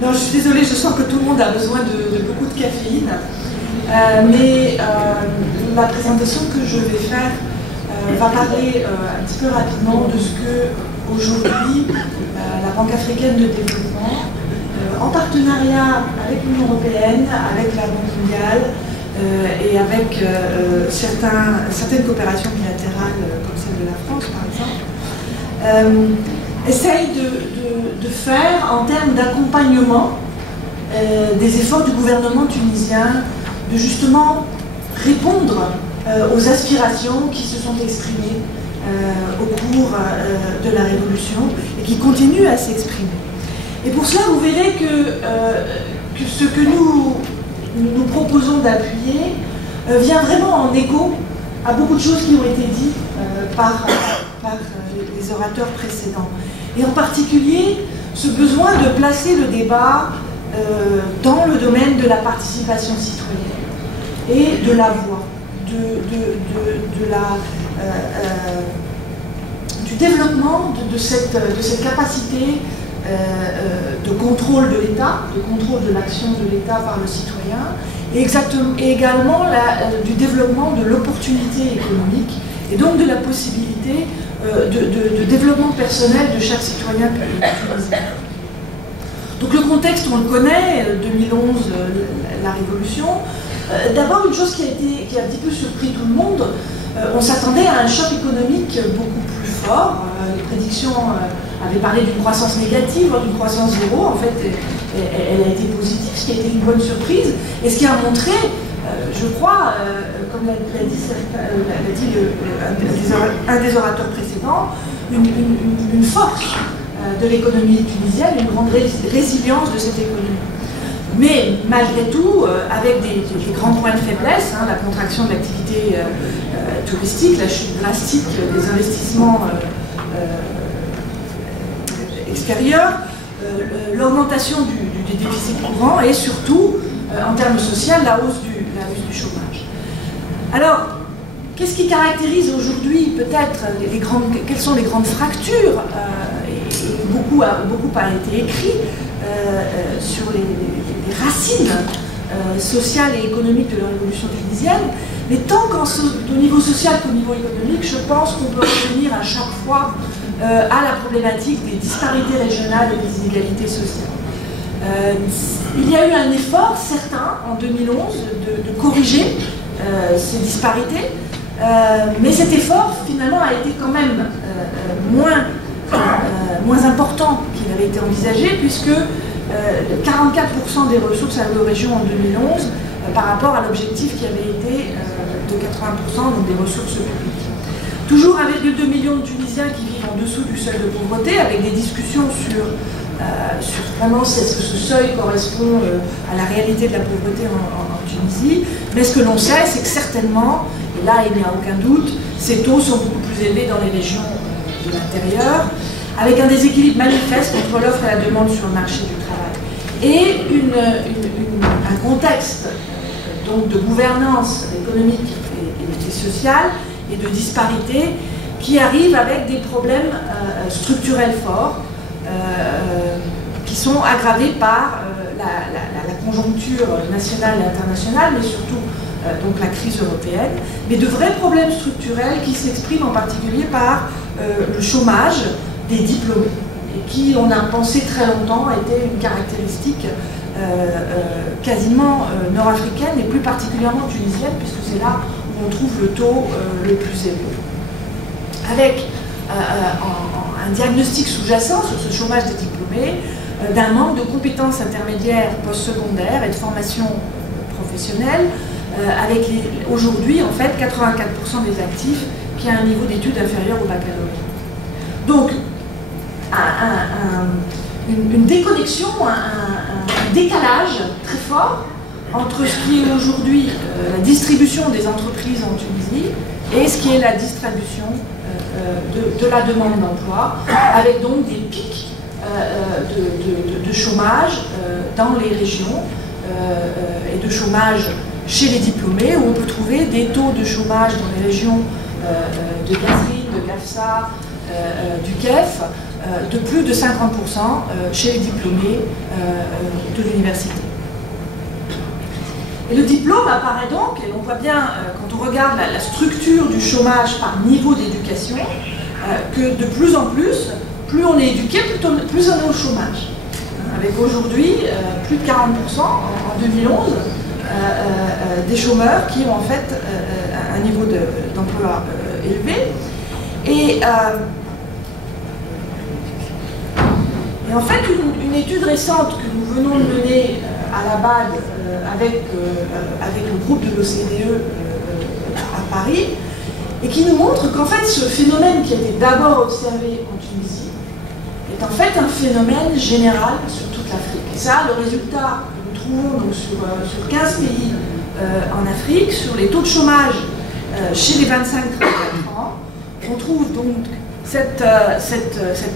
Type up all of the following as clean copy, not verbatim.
Non, je suis désolée, je sens que tout le monde a besoin de beaucoup de caféine. Mais la présentation que je vais faire va parler un petit peu rapidement de ce que aujourd'hui la Banque africaine de développement, en partenariat avec l'Union européenne, avec la Banque mondiale et avec certaines coopérations bilatérales comme celle de la France par exemple, essaye de faire en termes d'accompagnement des efforts du gouvernement tunisien de justement répondre aux aspirations qui se sont exprimées au cours de la Révolution et qui continuent à s'exprimer. Et pour cela, vous verrez que ce que nous proposons d'appuyer vient vraiment en écho à beaucoup de choses qui ont été dites par les orateurs précédents. Et en particulier, ce besoin de placer le débat dans le domaine de la participation citoyenne et de la voix, du développement de cette capacité de contrôle de l'État, de contrôle de l'action de l'État par le citoyen, et également du développement de l'opportunité économique et donc de la possibilité de développement personnel de chaque citoyen tunisien. Donc le contexte, on le connaît, 2011, la Révolution. D'abord, une chose qui a un petit peu surpris tout le monde, on s'attendait à un choc économique beaucoup plus fort. Les prédictions avaient parlé d'une croissance négative, voire d'une croissance zéro. En fait, elle a été positive, ce qui a été une bonne surprise. Et ce qui a montré, je crois, comme l'a dit un des orateurs précédents, une force de l'économie tunisienne, une grande résilience de cette économie. Mais malgré tout, avec des grands points de faiblesse, la contraction de l'activité touristique, la chute drastique des investissements extérieurs, l'augmentation du déficit courant et surtout, en termes sociaux, la hausse du chômage. Alors, qu'est-ce qui caractérise aujourd'hui peut-être quelles sont les grandes fractures beaucoup a été écrit sur les racines sociales et économiques de la révolution tunisienne, mais tant au niveau social qu'au niveau économique, je pense qu'on peut revenir à chaque fois à la problématique des disparités régionales et des inégalités sociales. Il y a eu un effort certain en 2011 de corriger ces disparités, mais cet effort finalement a été quand même moins important qu'il avait été envisagé, puisque 44% des ressources allouées aux régions en 2011 par rapport à l'objectif qui avait été de 80%, donc des ressources publiques. Toujours 1,2 million de Tunisiens qui vivent en dessous du seuil de pauvreté, avec des discussions sur vraiment est-ce que ce seuil correspond à la réalité de la pauvreté en Tunisie. Mais ce que l'on sait, c'est que certainement, et là il n'y a aucun doute, ces taux sont beaucoup plus élevés dans les régions de l'intérieur, avec un déséquilibre manifeste entre l'offre et la demande sur le marché du travail. Et un contexte donc de gouvernance économique et sociale et de disparité qui arrive avec des problèmes structurels forts qui sont aggravés par la conjoncture nationale et internationale, mais surtout donc la crise européenne, mais de vrais problèmes structurels qui s'expriment en particulier par le chômage des diplômés, et qui, on a pensé très longtemps, était une caractéristique quasiment nord-africaine et plus particulièrement tunisienne, puisque c'est là où on trouve le taux le plus élevé. Avec un diagnostic sous-jacent sur ce chômage des diplômés, d'un manque de compétences intermédiaires postsecondaires et de formation professionnelle, avec aujourd'hui en fait 84% des actifs qui a un niveau d'études inférieur au baccalauréat. Donc une déconnexion, un décalage très fort entre ce qui est aujourd'hui la distribution des entreprises en Tunisie et ce qui est la distribution de la demande d'emploi, avec donc des pics de chômage dans les régions et de chômage chez les diplômés, où on peut trouver des taux de chômage dans les régions de Gazrine, de Gafsa, du Kef, de plus de 50% chez les diplômés de l'université. Et le diplôme apparaît donc, et on voit bien quand on regarde la structure du chômage par niveau d'éducation, que de plus en plus on est éduqué, plus on est au chômage. Avec aujourd'hui plus de 40% en 2011 des chômeurs qui ont en fait un niveau d'emploi élevé. Et en fait, une étude récente que nous venons de mener à la BAD avec le groupe de l'OCDE à Paris, et qui nous montre qu'en fait, ce phénomène qui a été d'abord observé en Tunisie est en fait un phénomène général sur toute l'Afrique. Et ça, le résultat que nous trouvons donc, sur 15 pays en Afrique, sur les taux de chômage chez les 25-34 ans, on trouve donc cette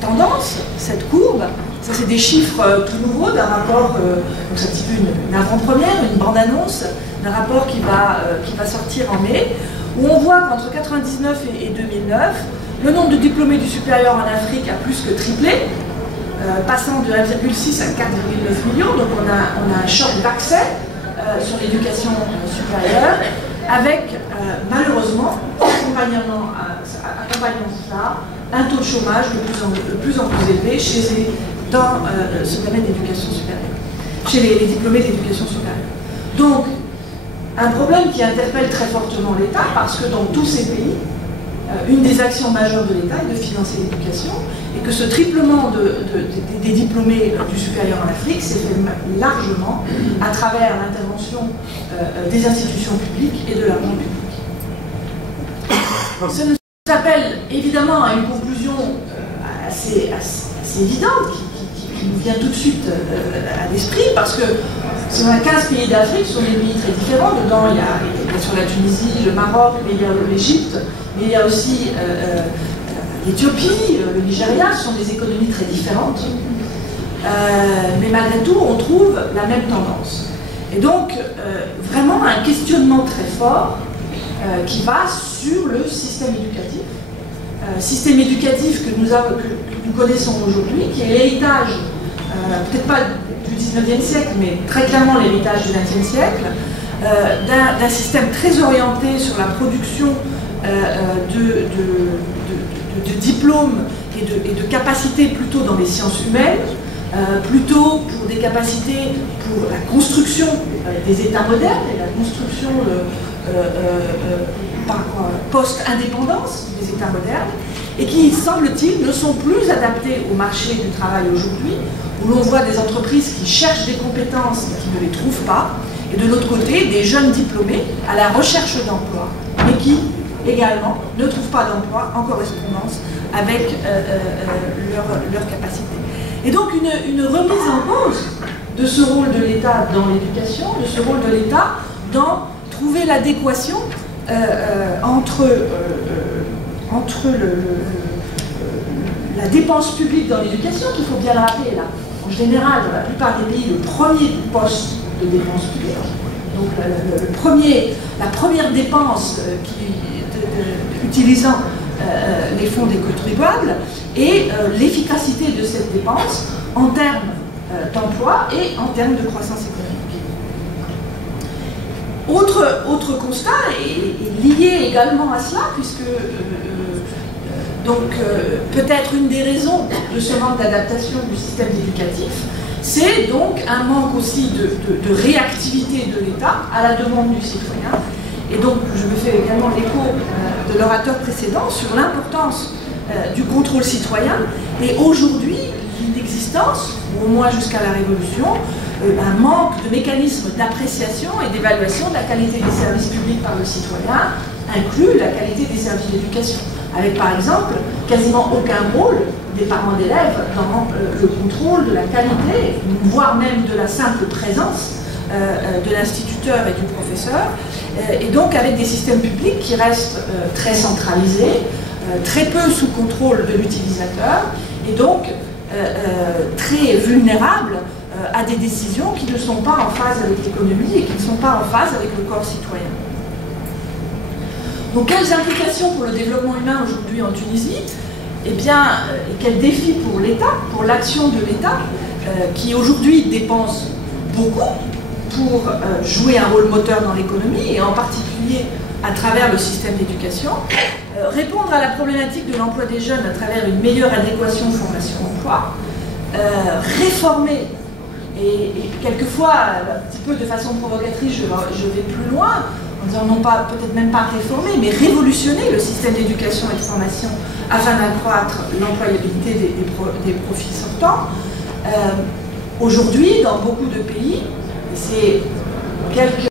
tendance, cette courbe. Ça, c'est des chiffres tout nouveaux d'un rapport, donc c'est un petit peu une avant-première, une bande-annonce d'un rapport qui va sortir en mai, où on voit qu'entre 1999 et 2009, le nombre de diplômés du supérieur en Afrique a plus que triplé, passant de 1,6 à 4,9 millions, donc on a un choc d'accès sur l'éducation supérieure, avec malheureusement, accompagnant cela, un taux de chômage de plus en plus élevé dans ce domaine d'éducation supérieure, chez les diplômés d'éducation supérieure. Donc, un problème qui interpelle très fortement l'État, parce que dans tous ces pays, une des actions majeures de l'État est de financer l'éducation, et que ce triplement des diplômés du supérieur en Afrique s'est fait largement à travers l'intervention des institutions publiques et de l'argent public. Ça nous appelle évidemment à une conclusion assez évidente, qui nous vient tout de suite à l'esprit, parce que si on a 15 pays d'Afrique, ce sont des pays très différents. Dedans, il y a bien sûr la Tunisie, le Maroc, mais il y a l'Égypte, mais il y a aussi l'Éthiopie, le Nigeria, ce sont des économies très différentes. Mais malgré tout, on trouve la même tendance. Et donc, vraiment un questionnement très fort qui va sur le système éducatif. Système éducatif que nous connaissons aujourd'hui, qui est l'héritage, peut-être pas du 19e siècle, mais très clairement l'héritage du 20e siècle, d'un système très orienté sur la production de diplômes et de capacités plutôt dans les sciences humaines, plutôt pour des capacités pour la construction des États modernes et la construction post-indépendance des États modernes, et qui, semble-t-il, ne sont plus adaptés au marché du travail aujourd'hui, où l'on voit des entreprises qui cherchent des compétences et qui ne les trouvent pas, et de l'autre côté, des jeunes diplômés à la recherche d'emploi, mais qui, également, ne trouvent pas d'emploi en correspondance avec leurs capacités. Et donc, une remise en cause de ce rôle de l'État dans l'éducation, de ce rôle de l'État dans trouver l'adéquation entre la dépense publique dans l'éducation, qu'il faut bien le rappeler là. En général, dans la plupart des pays, le premier poste de dépense publique, donc la première dépense utilisant les fonds des contribuables, et l'efficacité de cette dépense en termes d'emploi et en termes de croissance économique. Autre constat, et lié également à cela, puisque peut-être une des raisons de ce manque d'adaptation du système éducatif, c'est donc un manque aussi de réactivité de l'État à la demande du citoyen. Et donc je me fais également l'écho de l'orateur précédent sur l'importance du contrôle citoyen, et aujourd'hui l'inexistence, ou au moins jusqu'à la Révolution, un manque de mécanismes d'appréciation et d'évaluation de la qualité des services publics par le citoyen inclut la qualité des services d'éducation, avec par exemple quasiment aucun rôle des parents d'élèves dans le contrôle de la qualité, voire même de la simple présence de l'instituteur et du professeur, et donc avec des systèmes publics qui restent très centralisés, très peu sous contrôle de l'utilisateur, et donc très vulnérables à des décisions qui ne sont pas en phase avec l'économie et qui ne sont pas en phase avec le corps citoyen. Donc quelles implications pour le développement humain aujourd'hui en Tunisie? eh bien, quel défi pour l'État, pour l'action de l'État, qui aujourd'hui dépense beaucoup pour jouer un rôle moteur dans l'économie, et en particulier à travers le système d'éducation, répondre à la problématique de l'emploi des jeunes à travers une meilleure adéquation formation-emploi, réformer, et quelquefois, un petit peu de façon provocatrice, je vais plus loin, en disant non pas, peut-être même pas réformer, mais révolutionner le système d'éducation et de formation afin d'accroître l'employabilité des profils sortants. Aujourd'hui, dans beaucoup de pays, c'est quelques